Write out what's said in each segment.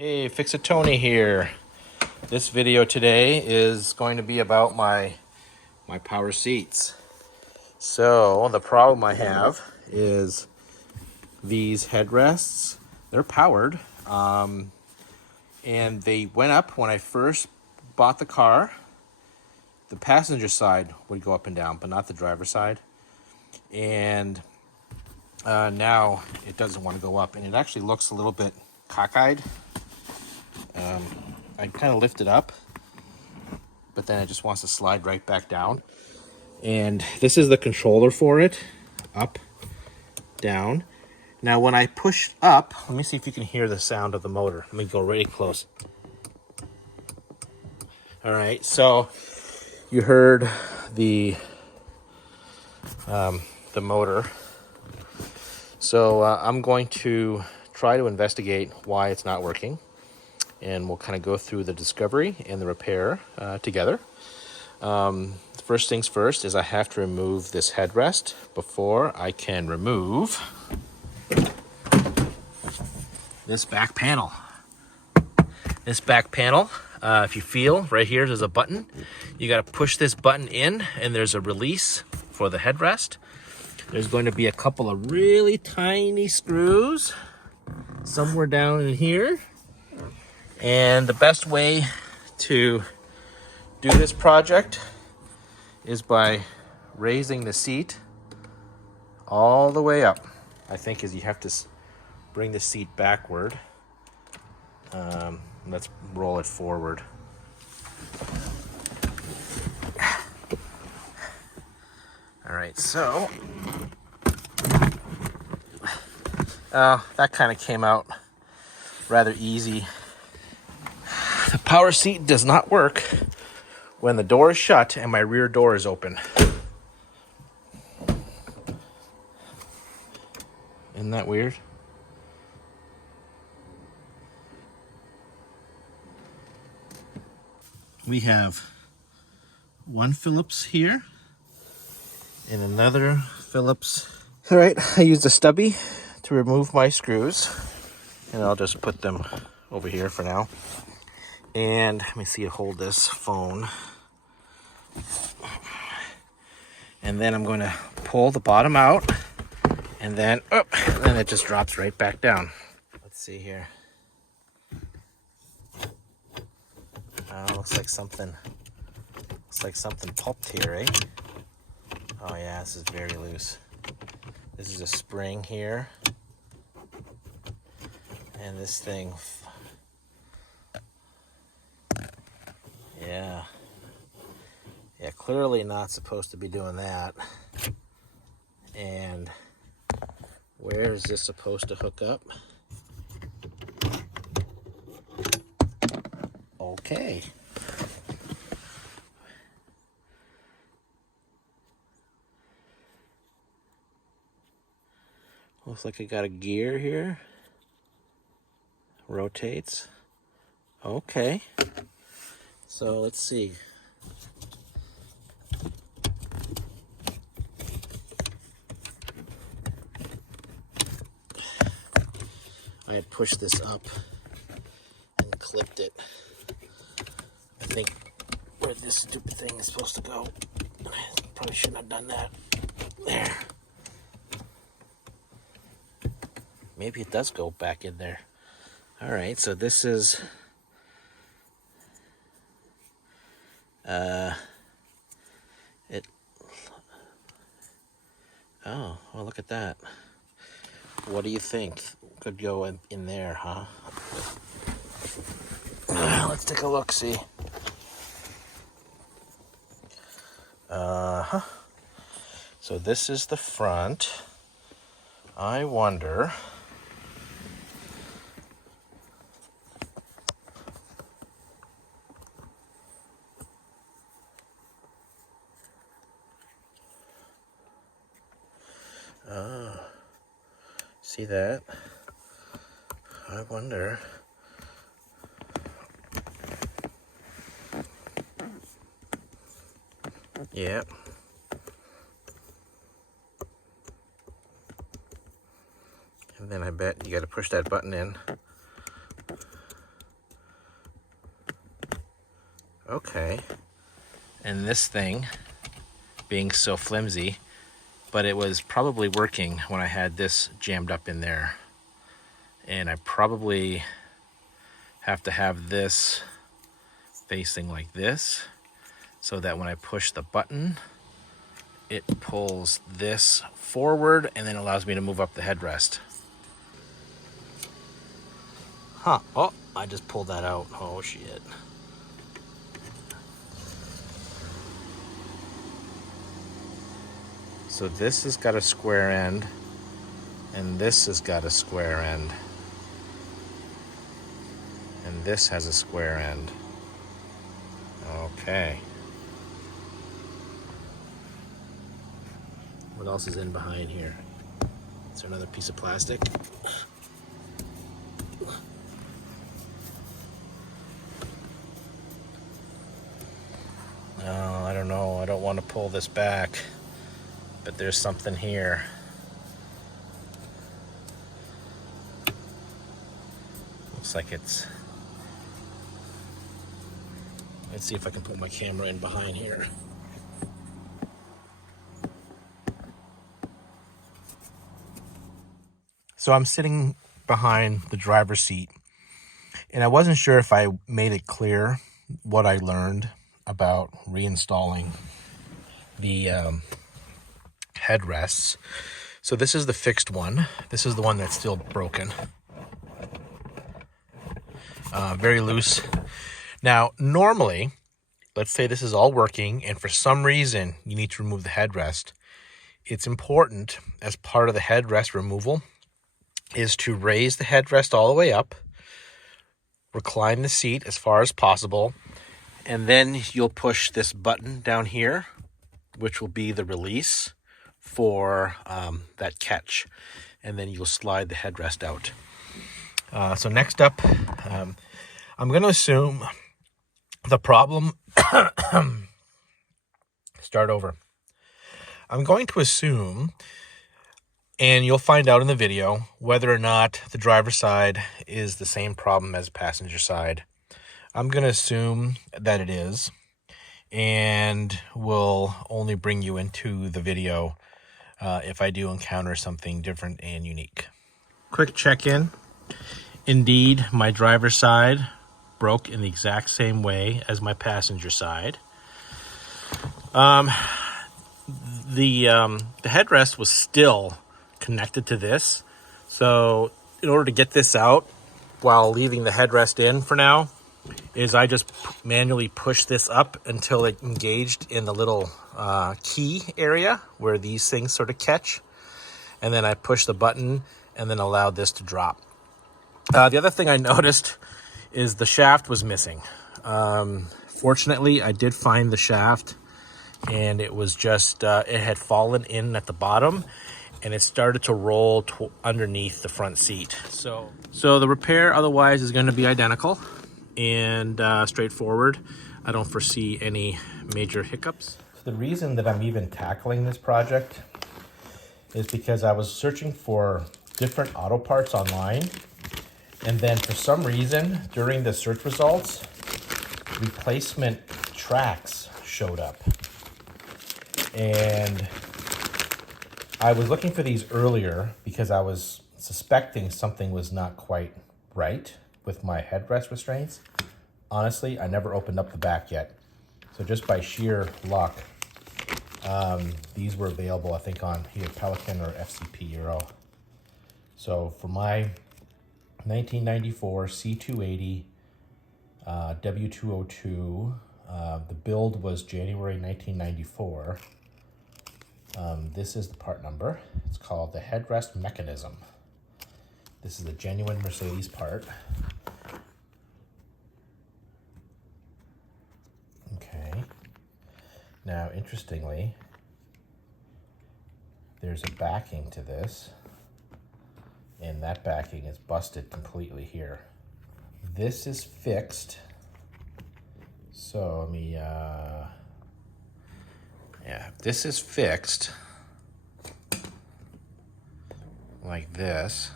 Hey, Fix-It-Tony here. This video today is going to be about my power seats. So the problem I have is these headrests. They're powered, and they went up when I first bought the car. The passenger side would go up and down, but not the driver's side. And now it doesn't want to go up, and it actually looks a little bit cockeyed. I kind of lift it up, but then it just wants to slide right back down. And this is the controller for it. Up, down. Now when I push up, let me see if you can hear the sound of the motor. Let me go really close. All right, so you heard the motor. So I'm going to try to investigate why it's not working, and we'll kind of go through the discovery and the repair together. First things first is I have to remove this headrest before I can remove this back panel. This back panel, if you feel right here, there's a button. You got to push this button in, and there's a release for the headrest. There's going to be a couple of really tiny screws somewhere down in here. And the best way to do this project is by raising the seat all the way up. I think is you have to bring the seat backward. Let's roll it forward. All right, so that kind of came out rather easy. The power seat does not work when the door is shut and my rear door is open. Isn't that weird? We have one Phillips here and another Phillips. All right, I used a stubby to remove my screws, and I'll just put them over here for now. And let me see you hold this phone. And then I'm going to pull the bottom out, and then it just drops right back down. Let's see here. Looks like something popped here, eh? Oh yeah, this is very loose. This is a spring here, and this thing, yeah, clearly not supposed to be doing that. And where is this supposed to hook up? Okay. Looks like I got a gear here. Rotates. Okay. So let's see. I had pushed this up and clipped it. I think where this stupid thing is supposed to go. Probably shouldn't have done that. There. Maybe it does go back in there. All right, so this is it. Oh, well, look at that. What do you think? Could go in there, huh? Let's take a look, see. So this is the front. I wonder. See that? I wonder. Yep. And then I bet you got to push that button in. Okay. And this thing being so flimsy, but it was probably working when I had this jammed up in there. And I probably have to have this facing like this so that when I push the button, it pulls this forward and then allows me to move up the headrest. Huh. Oh, I just pulled that out. Oh, shit. So this has got a square end, and this has got a square end. And this has a square end. Okay. What else is in behind here? Is there another piece of plastic? Oh, I don't know. I don't want to pull this back, but there's something here. Looks like it's... Let's see if I can put my camera in behind here. So I'm sitting behind the driver's seat, and I wasn't sure if I made it clear what I learned about reinstalling the headrests. So this is the fixed one. This is the one that's still broken. Very loose. Now, normally, let's say this is all working, and for some reason you need to remove the headrest. It's important, as part of the headrest removal, is to raise the headrest all the way up, recline the seat as far as possible, and then you'll push this button down here, which will be the release for that catch, and then you'll slide the headrest out. So next up, I'm going to assume the problem... Start over. I'm going to assume, and you'll find out in the video, whether or not the driver's side is the same problem as passenger side. I'm going to assume that it is, and will only bring you into the video if I do encounter something different and unique. Quick check-in. Indeed, my driver's side broke in the exact same way as my passenger side. The headrest was still connected to this, so in order to get this out while leaving the headrest in for now, is I just manually push this up until it engaged in the little key area where these things sort of catch, and then I push the button and then allowed this to drop. The other thing I noticed is the shaft was missing. Fortunately, I did find the shaft, and it was just, it had fallen in at the bottom, and it started to roll underneath the front seat. So the repair otherwise is going to be identical and straightforward. I don't foresee any major hiccups. The reason that I'm even tackling this project is because I was searching for different auto parts online, and then for some reason during the search results, replacement tracks showed up. And I was looking for these earlier because I was suspecting something was not quite right with my headrest restraints. Honestly, I never opened up the back yet. So just by sheer luck, these were available, I think, on either Pelican or FCP Euro. So for my 1994 C280 W202, the build was January 1994. This is the part number. It's called the headrest mechanism. This is a genuine Mercedes part. Okay. Now, interestingly, there's a backing to this, and that backing is busted completely here. This is fixed. So let me, yeah, this is fixed like this.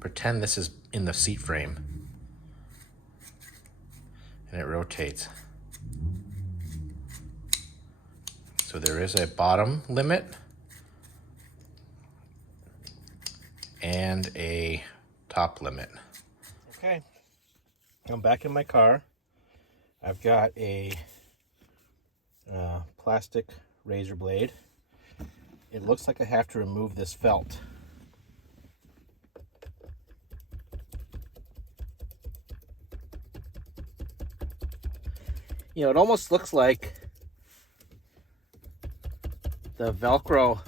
Pretend this is in the seat frame. and it rotates. So there is a bottom limit and a top limit. Okay, I'm back in my car. I've got a plastic razor blade. It looks like I have to remove this felt. You know, it almost looks like the Velcro,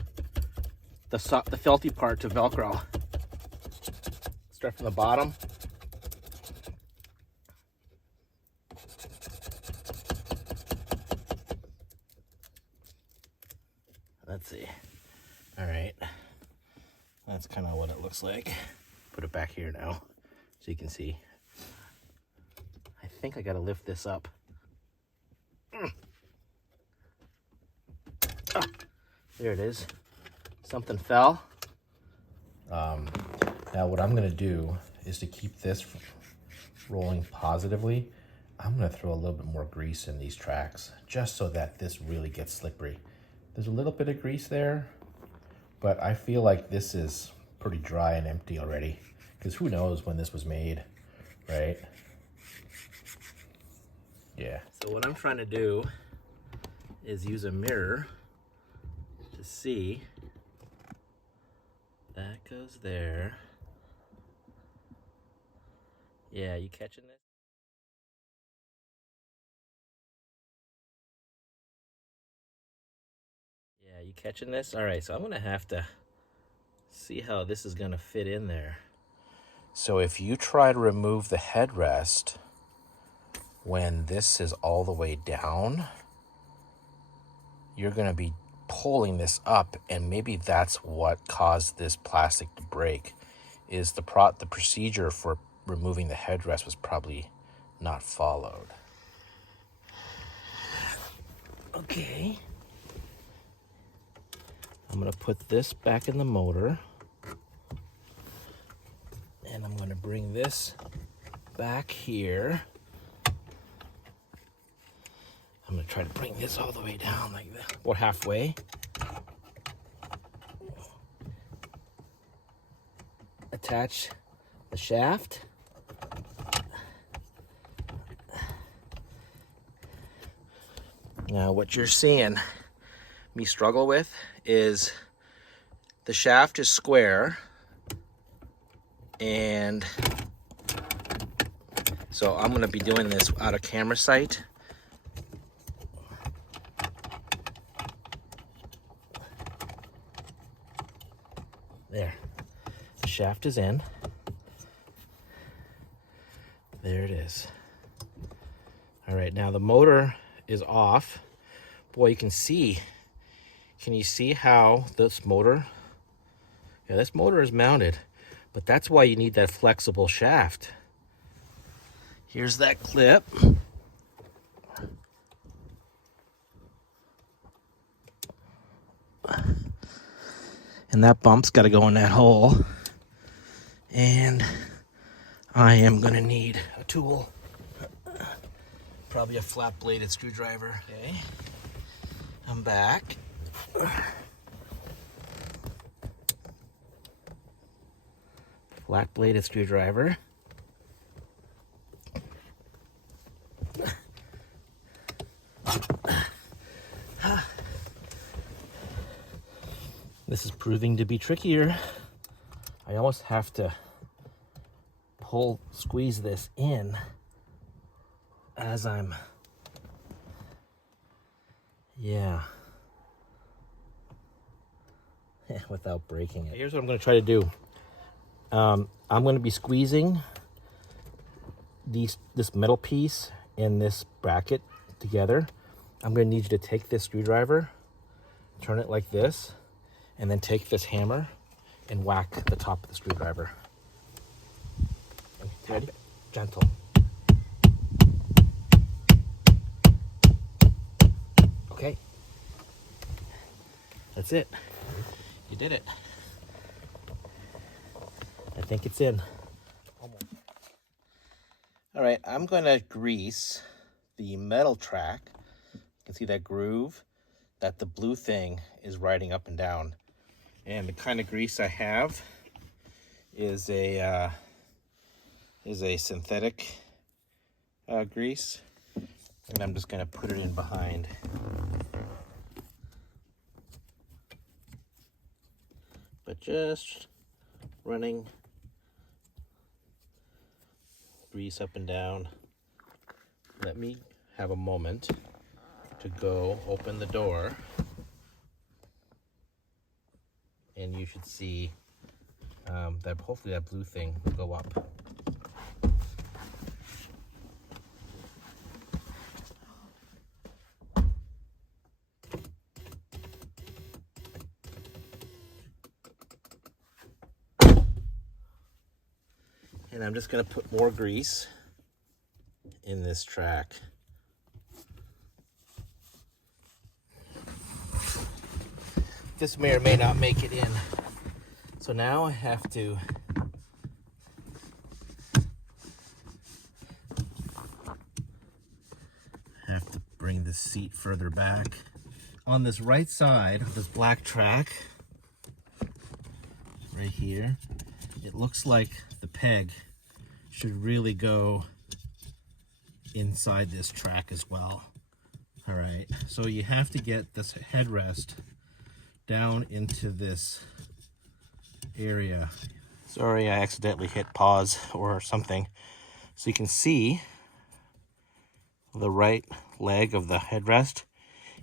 the felty part to Velcro. Start from the bottom. Let's see. All right. That's kind of what it looks like. Put it back here now so you can see. I think I got to lift this up. Ah, there it is. Something fell. Now what I'm going to do is to keep this rolling positively, I'm going to throw a little bit more grease in these tracks just so that this really gets slippery. There's a little bit of grease there, but I feel like this is pretty dry and empty already, because who knows when this was made, right? Yeah. So what I'm trying to do is use a mirror to see. That goes there. Yeah, you catching this? Yeah, you catching this? All right, so I'm gonna have to see how this is gonna fit in there. So if you try to remove the headrest when this is all the way down, you're gonna be pulling this up, and maybe that's what caused this plastic to break. Is the procedure for removing the headrest was probably not followed. Okay. I'm gonna put this back in the motor, and I'm gonna bring this back here. I'm gonna try to bring this all the way down like that, or halfway. Attach the shaft. Now what you're seeing me struggle with is the shaft is square, and so I'm gonna be doing this out of camera sight. There, the shaft is in. There it is. All right, now the motor is off. Boy, you can see. Can you see how this motor? Yeah, this motor is mounted, but that's why you need that flexible shaft. Here's that clip. And that bump's got to go in that hole. And I am going to need a tool. Probably a flat-bladed screwdriver. Okay. I'm back. Flat-bladed screwdriver. This is proving to be trickier. I almost have to squeeze this in as I'm, without breaking it. Here's what I'm going to try to do. I'm going to be squeezing this metal piece and this bracket together. I'm going to need you to take this screwdriver, turn it like this, and then take this hammer and whack the top of the screwdriver. Ready? Gentle. Okay. That's it. You did it. I think it's in. Almost. All right, I'm going to grease the metal track. You can see that groove that the blue thing is riding up and down. And the kind of grease I have is a synthetic grease, and I'm just going to put it in behind. But just running grease up and down. Let me have a moment to go open the door, and you should see that hopefully that blue thing will go up. And I'm just going to put more grease in this track. This may or may not make it in. So now I have to bring the seat further back. On this right side of this black track, right here, it looks like the peg should really go inside this track as well. All right, so you have to get this headrest down into this area. Sorry, I accidentally hit pause or something. So you can see the right leg of the headrest.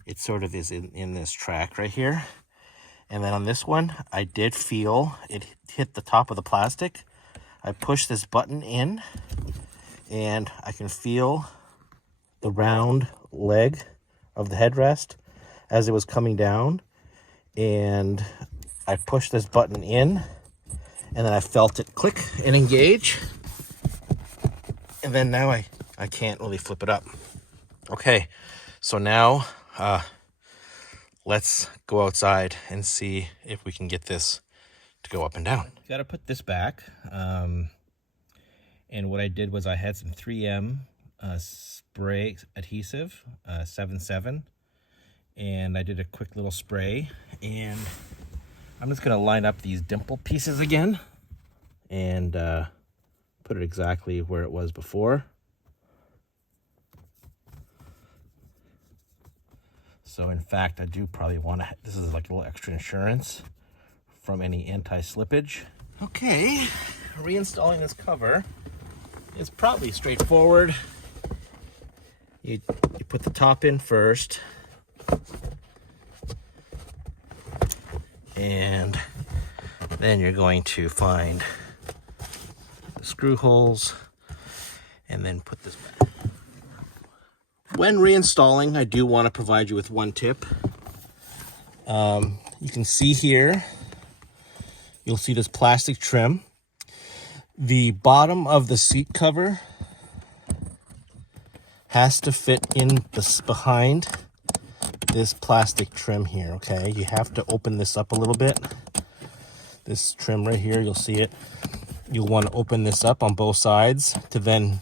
It sort of is in this track right here. And then on this one, I did feel it hit the top of the plastic. I pushed this button in, and I can feel the round leg of the headrest as it was coming down. And I pushed this button in, and then I felt it click and engage. And then now I can't really flip it up. Okay, so now let's go outside and see if we can get this to go up and down. Got to put this back. And what I did was I had some 3M spray adhesive, 7.7. And I did a quick little spray. And I'm just going to line up these dimple pieces again and put it exactly where it was before. So in fact, I do probably want to, this is like a little extra insurance from any anti-slippage. Okay, reinstalling this cover is probably straightforward. You put the top in first. And then you're going to find the screw holes and then put this back. When reinstalling, I do want to provide you with one tip. You can see here, you'll see this plastic trim. The bottom of the seat cover has to fit in this behind this plastic trim here, okay? You have to open this up a little bit. This trim right here, you'll see it. You'll want to open this up on both sides to then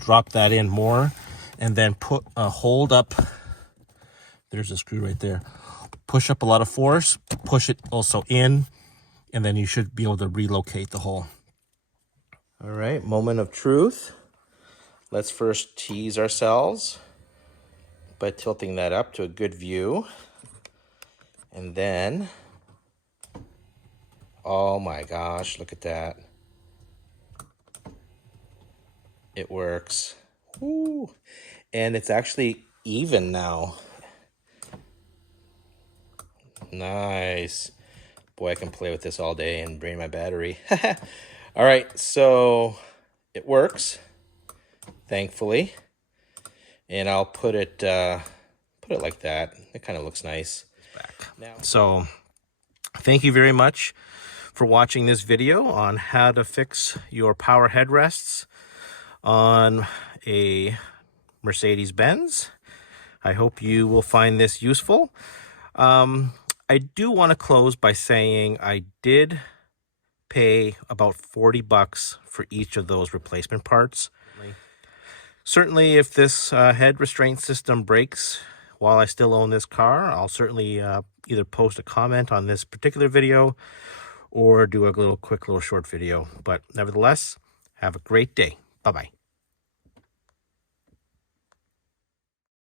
drop that in more, and then put a hold up. There's a screw right there. Push up a lot of force, push it also in, and then you should be able to relocate the hole. All right, moment of truth. Let's first tease ourselves by tilting that up to a good view. And then, oh my gosh, look at that. It works. Woo. And it's actually even now. Nice. Boy, I can play with this all day and drain my battery. All right, so it works, thankfully. And I'll put it like that. It kind of looks nice. Now, so thank you very much for watching this video on how to fix your power headrests on a Mercedes-Benz. I hope you will find this useful. I do want to close by saying I did pay about $40 for each of those replacement parts. Certainly, if this head restraint system breaks while I still own this car, I'll certainly either post a comment on this particular video or do a quick little short video. But nevertheless, have a great day. Bye-bye.